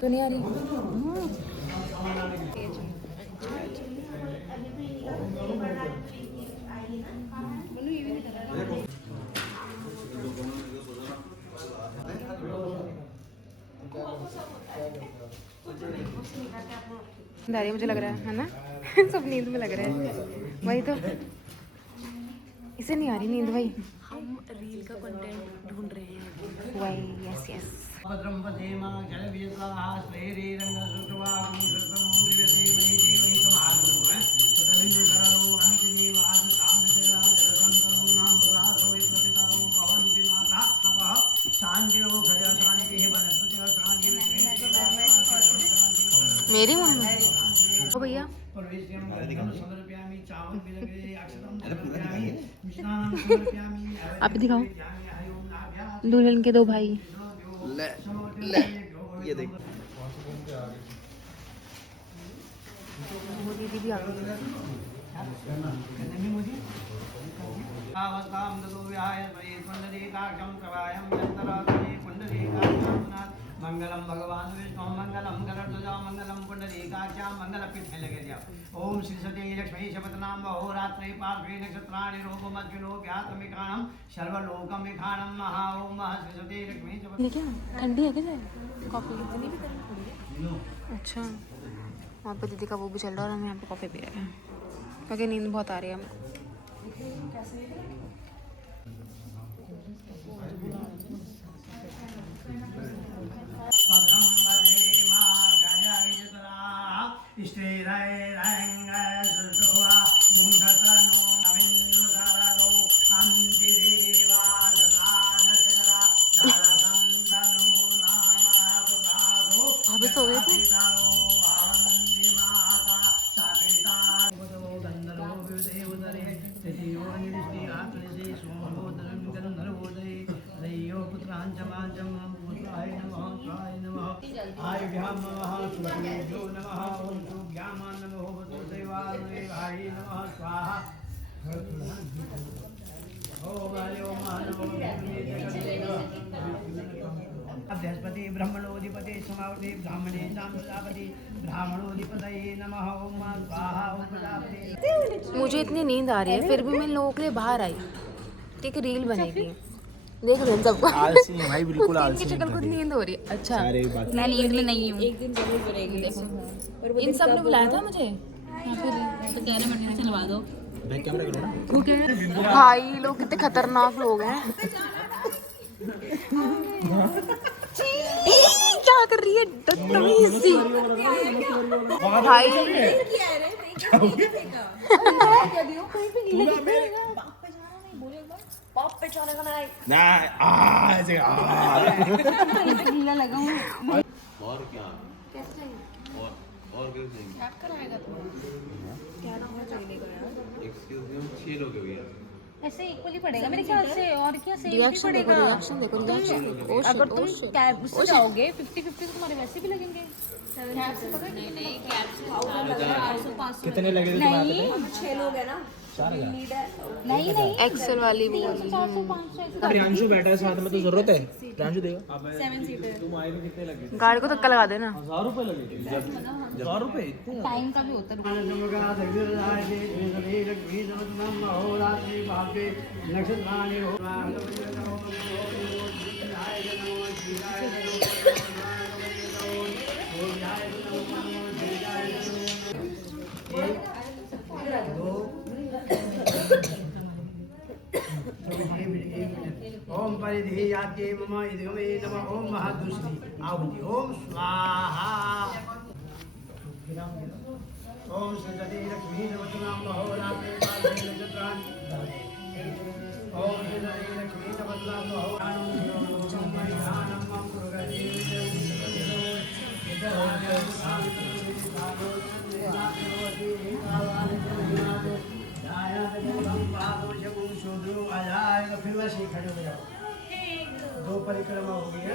तो नहीं आ रही। मुझे लग रहा है ना सब नींद में लग रहे हैं। वही तो, इसे नहीं आ रही नींद। भाई हम रील का कंटेंट ढूंढ रहे हैं। वही, यस यस। मेरी मम्मी ओ भैया आप दिखाओ। दुल्हन के दो भाई। ले ले ये देख। वो दीदी भी आ गई। मंगलम भगवान विष्णु मंगलम गरुड़ध्वजा मंगलम पुंडरीकाक्षां मंगलपीठे लगे दिया। ओम श्री सती लक्ष्मी शपथनाम अहोरात्रे पार्श्वे नक्षत्राणि रूपमज्जुनो व्यातमिकाणं सर्वलोकमिखाणं महा ओम श्री सती लक्ष्मी शपथ। ये क्या ठंडी है क्या कॉफी? इतनी भी गर्म थोड़ी है। अच्छा, वहाँ पे दीदी का वो भी चल रहा है और हम यहाँ पे कॉफी पी रहे हैं क्योंकि नींद बहुत आ रही है हमको। भाभी सो गए थे। बृहस्पति ब्रह्मणोधिपति समावति ब्राह्मणे प्रजापति ब्राह्मणोधिपतये नमः ओम स्वाहा ओम प्रजापति। मुझे इतनी नींद आ रही है फिर भी मैं लोगों के लिए बाहर आई। एक रील बनेगी, देख रहे हैं सबको। आलसी है भाई, बिल्कुल आलसी इनकी शक्ल को नींद हो रही है। अच्छा, अरे बात मैं नींद में नहीं हूँ। एक दिन जरूर बनेगी। देखो इन सब ने बुलाया था मुझे। तो कह रहे मंडी चलवा दो। बैक कैमरा करो ना। भाई लोग कितने खतरनाक लोग हैं। क्या कर रही है बदतमीज सी। भाई ना ऐसे लगा हूँ। और क्या और क्या चाहिए? क्या कराएगा तू? क्या रखना चाहिए यार? एक्सक्यूज मी, हम 6 लोग हैं भैया। ऐसे इक्वली पड़ेगा मेरे ख्याल से। और क्या सेम ही रिएक्शन देखो, पड़ेगा। रिएक्शन देखो, रिएक्शन देखो। ओ अगर शिट, तुम ओ शिट। कैब से जाओगे 50-50 तुम्हारे वैसे भी लगेंगे। कैब से पकड़ नहीं कैब से 400-500 कितने लगे थे नहीं 6 लोग हैं ना। 4000। नहीं नहीं एक्सेल वाली वो 400-500 प्रियांशु बैठा है साथ में तो जरूरत है। प्रियांशु देगा 7 सीटर। गाड़ी को धक्का लगा देना। 1000 रुपए लगे। 1000 रुपए टाइम का भी होता है। ओम परिधेयात्ये मम इदमे नमः ओम महादुष्टि आहुति ओम स्वाहा ओम सजति लक्ष्मी नमः अहोरात्रे पार्श्वे नक्षत्राणि ओम सजति लक्ष्मी नमः अहोरात्रे मम कुरुगति फिर वैसे ही खड़े हो जाओ। 2 परिक्रमा हो गई है।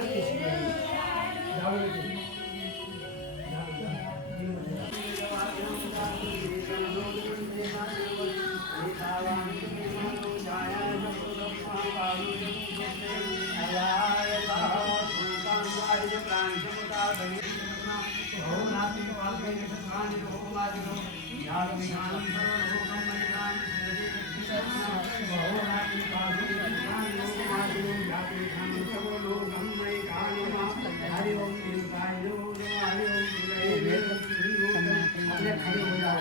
ओम रात्रि पार्श्वे नक्षत्राणि रोगमादिनो याद विज्ञानं सर्वलोकं मणिकां ओम रात्रि पार्श्वे नक्षत्राणि रोगमादिनो याद विज्ञानं सर्वलोकं मणिकां हरि ओम देवताय नमो हरि ओम अपने खड़े हो जाओ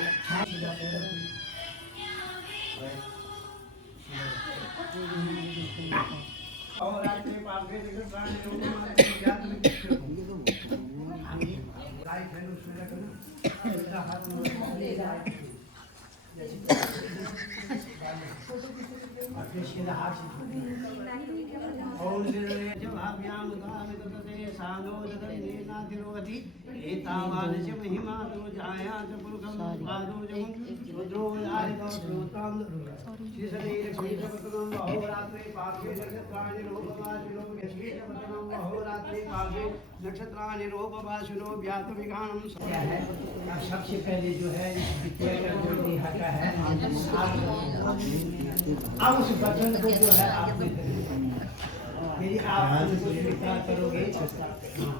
और रात्रि पार्श्वे नक्षत्राणि रोगमादिनो याद नक्षत्राणि रोगवासिनो व्यात विघानम। सबसे पहले जो है इस विद्या का जो नेहा का है आप उस वचन को जो है आप यदि आप उनको स्वीकार करोगे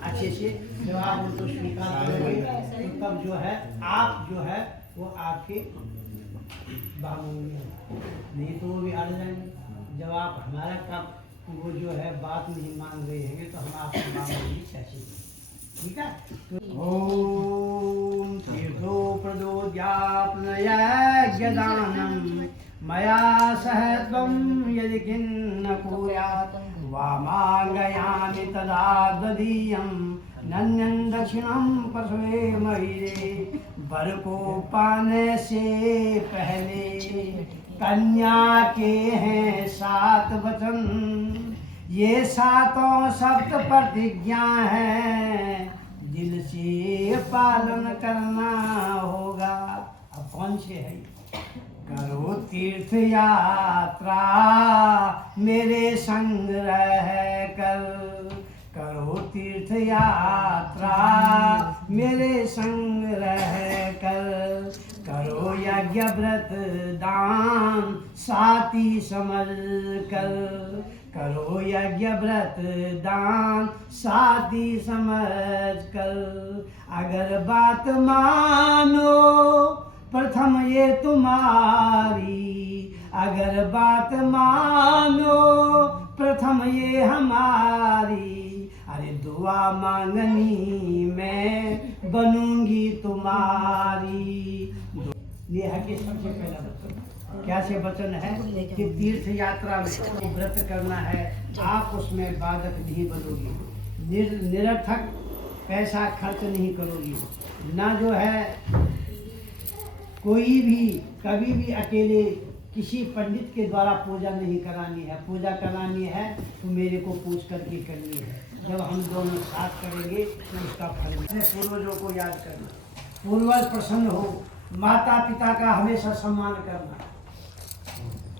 अच्छे से, जब आप उनको स्वीकार करोगे तो तब जो है आप जो है वो आपके बांगोगे, नहीं तो वो भी अड़ जाएंगे। जब आप हमारा काम वो जो है बात नहीं मान रहे हैं तो हम आपको मांगेंगे कैसे, ठीक है। ओम तीर्थो प्रदोद्यात्मयज्ञदानं मया सह त्वं यदि किन्न कुर्यात् वामाङ्गयामि तदा ददीयं नन्यं दक्षिणं पशवे महीरे। वर को पाने से पहले कन्या के हैं 7 वचन, ये 7 सप्त प्रतिज्ञा है, दिल से पालन करना होगा। अब कौन से है? करो तीर्थ यात्रा मेरे संग रह कर, करो तीर्थ यात्रा मेरे संग रह कर, करो यज्ञ व्रत दान साथी समझ कर, करो यज्ञ व्रत दान साथी समझ कर। अगर बात मानो प्रथम ये तुम्हारी, अगर बात मानो प्रथम ये हमारी, अरे दुआ मांगनी मैं बनूंगी तुम्हारी। नेहा के सबसे पहला वचन क्या से वचन है कि तीर्थ यात्रा में व्रत करना है, आप उसमें बाधक नहीं बनोगी, निरर्थक पैसा खर्च नहीं करोगी, ना जो है कोई भी कभी भी अकेले किसी पंडित के द्वारा पूजा नहीं करानी है। पूजा करानी है तो मेरे को पूछ करके करनी है। जब हम दोनों साथ करेंगे तो उसका फल। अपने पूर्वजों को याद करना, पूर्वज प्रसन्न हो, माता पिता का हमेशा सम्मान करना।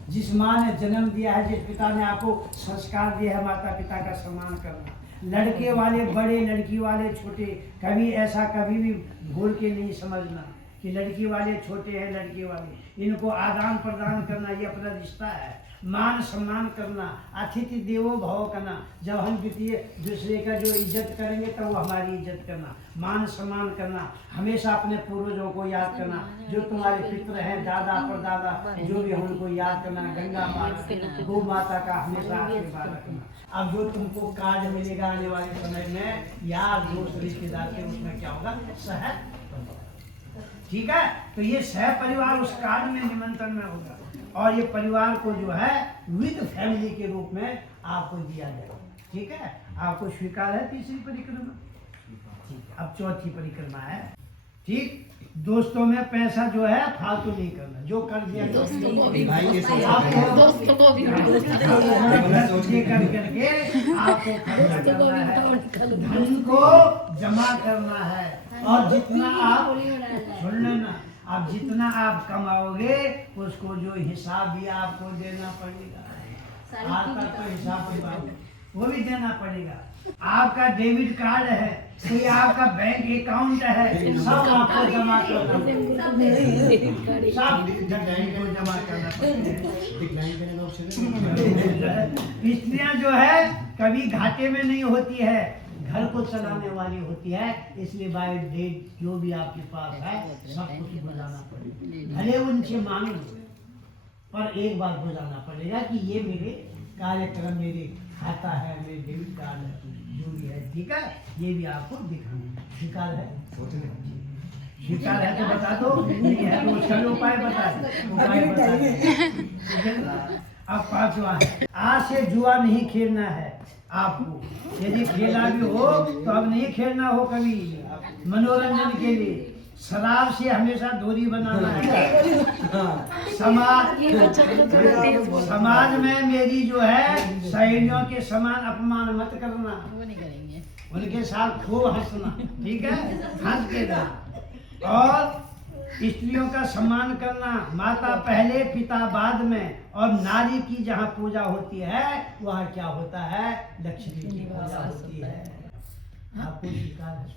जिस माँ ने जन्म दिया है, जिस पिता ने आपको संस्कार दिया है, माता पिता का सम्मान करना। लड़के वाले बड़े, लड़की वाले छोटे, कभी ऐसा कभी भी भूल के नहीं समझना कि लड़की वाले छोटे हैं, लड़के वाले, इनको आदान प्रदान करना ये अपना रिश्ता है। मान सम्मान करना, अतिथि देवो भव करना। जब हम दूसरे का जो इज्जत करेंगे तब वो हमारी इज्जत करना। मान सम्मान करना, हमेशा अपने पूर्वजों को याद करना, जो तुम्हारे पितर हैं, दादा परदादा जो भी हम उनको याद करना। गंगा माता, गौ माता का हमेशा आशीर्वाद रखना। अब जो तुमको कार्ड मिलेगा आने वाले समय में, यार दोस्त रिश्तेदार के, उसमें क्या होगा? सहज, ठीक है। तो ये सह परिवार उस कार्ड में निमंत्रण में होगा, और ये परिवार को जो है विद फैमिली के रूप में आपको दिया जाएगा, ठीक है। आपको स्वीकार है तीसरी परिक्रमा, ठीक है। अब चौथी परिक्रमा है, ठीक। दोस्तों में पैसा जो है फालतू नहीं करना, जो कर दिया दोस्तों को भी कर करके आपको करना है, धन को जमा करना है। और जितना आप सुन लेना, अब जितना आप कमाओगे उसको जो हिसाब भी आपको देना पड़ेगा। आपका तो हिसाब वो भी देना पड़ेगा। आपका डेबिट कार्ड है, कोई आपका बैंक अकाउंट है, सब आपको जमा करना पड़ेगा, सब को जमा करना पड़ेगा। स्त्रियां जो है कभी घाटे में नहीं होती है, घर को चलाने वाली होती है, इसलिए बाय डेट जो भी आपके पास है सब कुछ बुझाना पड़ेगा। भले उनसे मांग लो, पर एक बार बुझाना पड़ेगा कि ये मेरे कार्यक्रम, मेरे खाता है, मेरे डेबिट कार्ड है, जो भी है, ठीक है। ये भी आपको दिखाना स्वीकार है, स्वीकार है तो बता दो, नहीं है तो उसका उपाय बता दो, उपाय बता दो। अब पांचवा है, आज से जुआ नहीं खेलना है आपको। यदि खेला भी हो तो अब नहीं खेलना हो कभी, मनोरंजन के लिए। शराब से हमेशा दूरी बनाना है। समाज में मेरी जो है सहेलियों के समान अपमान मत करना, वो नहीं करेंगे, उनके साथ खूब हंसना, ठीक है, हंस के रहना। और स्त्रियों का सम्मान करना, माता पहले पिता बाद में, और नारी की जहाँ पूजा होती है वहाँ क्या होता है, लक्ष्मी की पूजा होती है। आपको स्वीकार है।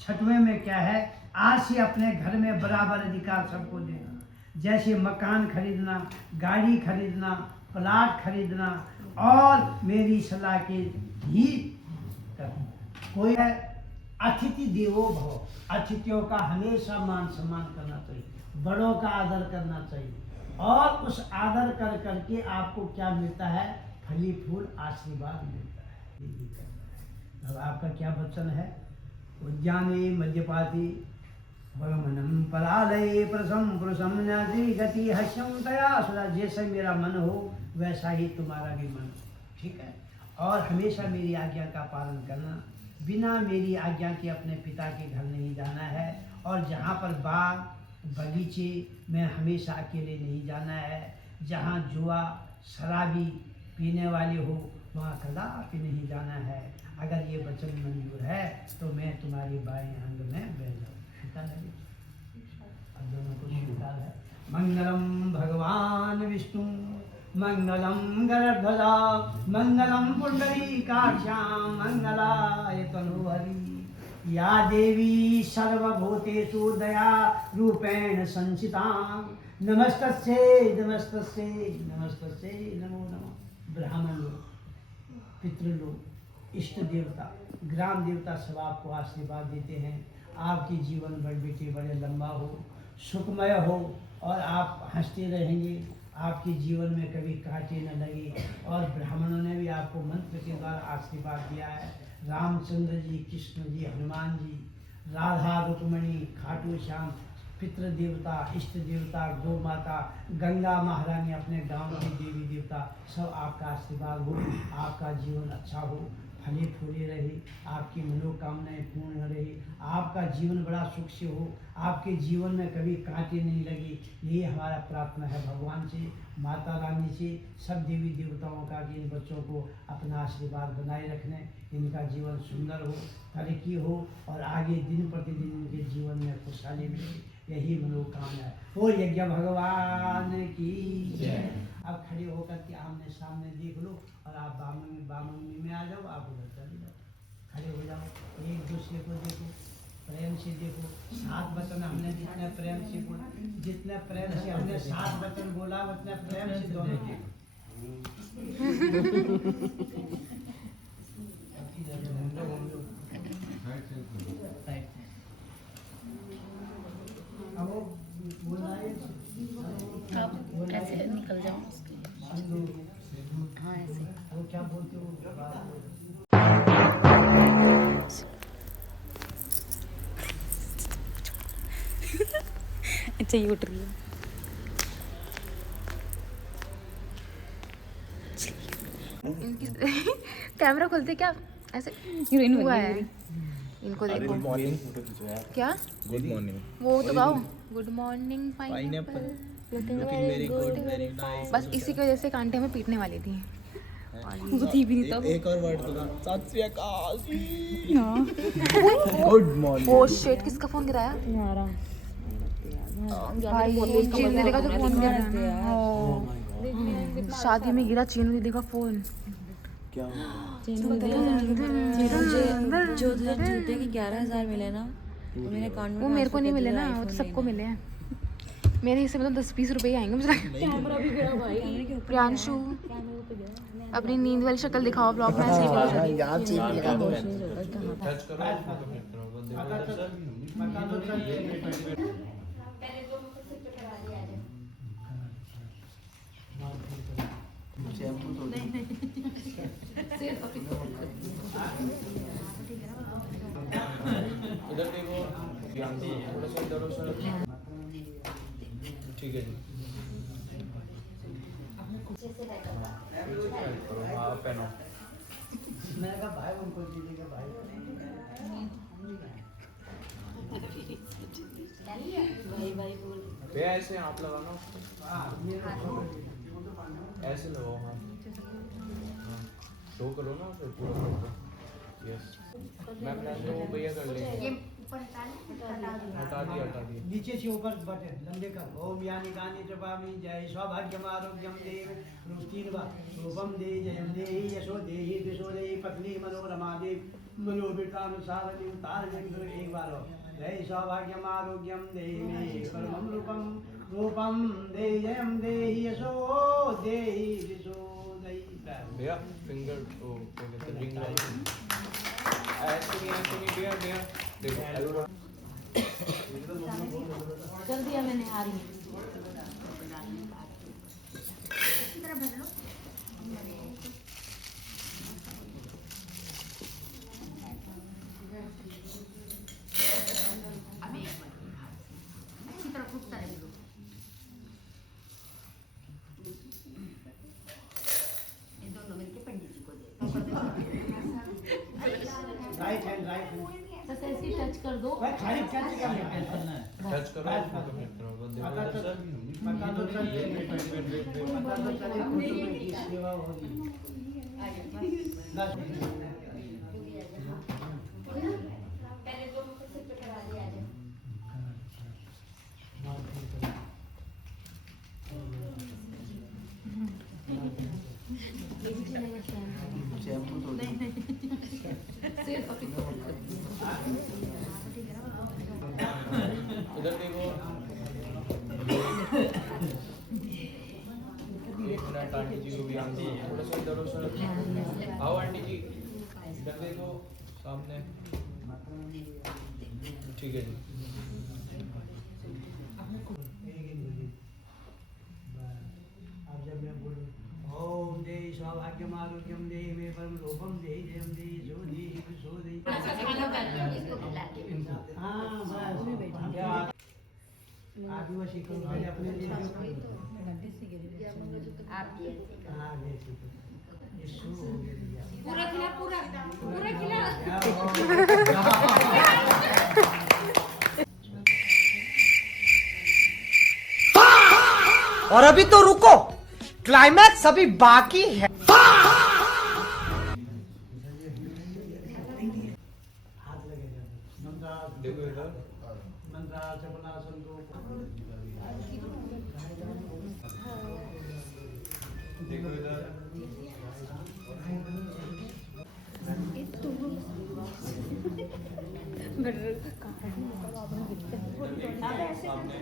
छठवें में क्या है, आज से अपने घर में बराबर अधिकार सबको देना। जैसे मकान खरीदना, गाड़ी खरीदना, प्लाट खरीदना, और मेरी सलाह के ही करना। कोई है अतिथि देवो भव, अतिथियों का हमेशा मान सम्मान करना चाहिए, बड़ों का आदर करना चाहिए, और उस आदर कर करके आपको क्या मिलता है, फली फूल आशीर्वाद मिलता है। अब आपका क्या वचन है, उद्याने मद्यपाती वरमनम परालये प्रसम पुरुषम नादी गति हस्यम तया सुधा। जैसे मेरा मन हो वैसा ही तुम्हारा भी मन हो, ठीक है। और हमेशा मेरी आज्ञा का पालन करना, बिना मेरी आज्ञा के अपने पिता के घर नहीं जाना है, और जहाँ पर बाग बगीचे में हमेशा अकेले नहीं जाना है। जहाँ जुआ शराबी पीने वाले हो वहाँ कदापि नहीं जाना है। अगर ये वचन मंजूर है तो मैं तुम्हारी बाएं अंग में बैठ जाऊँ। स्वीकार है, अब दोनों को स्वीकार है। मंगलम भगवान विष्णु मंगलम गरुड़ध्वजा मंगलम पुंडरीकाक्षां मंगलाय तनोहरि। या देवी सर्वभूतेषु दया रूपेण संस्थितां नमस्तस्यै नमस्तस्यै नमस्तस्यै नमो नमः। ब्राह्मण लोग, पितृलोग, इष्ट देवता, ग्राम देवता सब आपको आशीर्वाद देते हैं। आपकी जीवन भर बेटे बड़े लंबा हो, सुखमय हो, और आप हंसते रहेंगे, आपके जीवन में कभी कांटे न लगे। और ब्राह्मणों ने भी आपको मंत्र के द्वारा आशीर्वाद दिया है। रामचंद्र जी, कृष्ण जी, हनुमान जी, राधा रुक्मणी, खाटू श्याम, पितृ देवता, इष्ट देवता, गौ माता, गंगा महारानी, अपने गांव के देवी देवता, सब आपका आशीर्वाद हो। आपका जीवन अच्छा हो, फले फूले रहे, आपकी मनोकामनाएं पूर्ण रहे, आपका जीवन बड़ा सुख से हो, आपके जीवन में कभी कांटे नहीं लगे। यही हमारा प्रार्थना है भगवान से, माता रानी से, सब देवी देवताओं का कि इन बच्चों को अपना आशीर्वाद बनाए रखने, इनका जीवन सुंदर हो, तरक्की हो, और आगे दिन प्रतिदिन इनके जीवन में खुशहाली मिले। यही मनोकामना है। ओ यज्ञ भगवान की जय। अब खड़े होकर के आमने सामने देख लो, और आप बामंगी में आ जाओ, आप उधर चले जाओ, खड़े हो जाओ, एक दूसरे को देखो, प्रेम से देखो। 7 वचन हमने जितने प्रेम से बोला, जितने प्रेम से हमने 7 वचन बोला, उतने प्रेम से दोनों देखो। अब वो बोला है, आप ऐसे निकल जाओ उसके लिए। हाँ ऐसे। वो क्या बोलते हो, अच्छा ये उठ रही है। इनकी कैमरा खोलते क्या ऐसे हीरोइन हुआ है। इनको देखो, मॉर्निंग फोटो खींचो यार। क्या गुड मॉर्निंग। वो तो गाओ, good morning pineapple looking very good very nice. बस इसी की वजह से कांटे में पीटने वाली थी, और वो थी भी नहीं तब। एक और वर्ड तो सत श्री अकाल। Good morning. ओ शिट, किसका फोन गिराया? तुम्हारा भाई चीन दीदी का तो फोन गिरा था। शादी में गिरा चीन दीदी का फोन। क्या जो तुझे जूते के 11,000 मिले ना, वो मेरे अकाउंट में वो मेरे को नहीं मिले ना, वो तो सबको मिले हैं। मेरे हिस्से में तो 10-20 रुपए ही आएंगे मुझे। कैमरा भी गया भाई। प्रियांशु कैमरे पे गया। अपनी नींद वाली शक्ल दिखाओ ब्लॉग में, ऐसे ही बोल रही यहाँ चीप लगा दो टच करो इसको तो फिर करो बंदे को सर इधर देखो थोड़ा सा इधर हो सर ठीक है जी हाँ पहनो मैंने कहा भाई उनको दीदी का भाई भैया ऐसे आप लगाना ऐसे लगाओ हाँ शो करो ना फिर पूरा फोटो यस मैम मैं तो भैया कर लेंगे हटा दिया नीचे से ऊपर बटन लंबे कर ओम यानी गानी जपामी जय सौभाग्यम आरोग्यम देव तीन बार रूपम दे जयम देहि यशो देहि दिशो देहि पत्नी मनोरमा देव मनोबितानुसारणी तारण्यम एक बार हो जय सौभाग्यम आरोग्यम देहि परमं रूपम दे जयम देहि यशो देहि दिशो देहि भैया फिंगर ओ क्या कहते हैं रिंग लाइट ऐसे नहीं भैया देखो कर दिया मैंने, आ रही है। राइट हैंड बस ऐसे ही टच कर दो। खाली टच करना है टच करो इसको तो फिर करो बंदे को सर पता तो चले पता तो चले कुछ की सेवा होगी इधर देखो एक मिनट आंटी जी को भी आंटी थोड़ा सा इधर हो सर आओ आंटी जी इधर देखो सामने ठीक है जी अब जब मैं बोलूं ओम देहि सौभाग्यम आरोग्यम देहि मे परम रूपम देहि जयम देहि सो देहि सो देहि हाँ बस आदिवासी को पहले अपने लिए हाँ जैसे ये शुरू हो गया पूरा खिला, पूरा खिला। और अभी तो रुको, क्लाइमैक्स अभी बाकी है। हाथ लगेगा मंत्रास देखो इधर मंत्रास चपलासन को देखो इधर सामने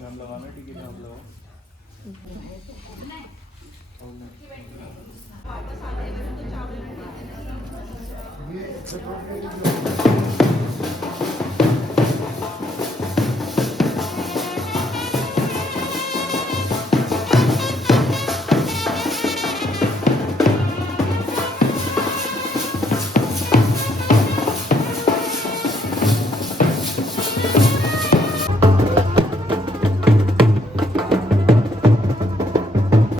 नाम लगाना टिकट नाम लगाओ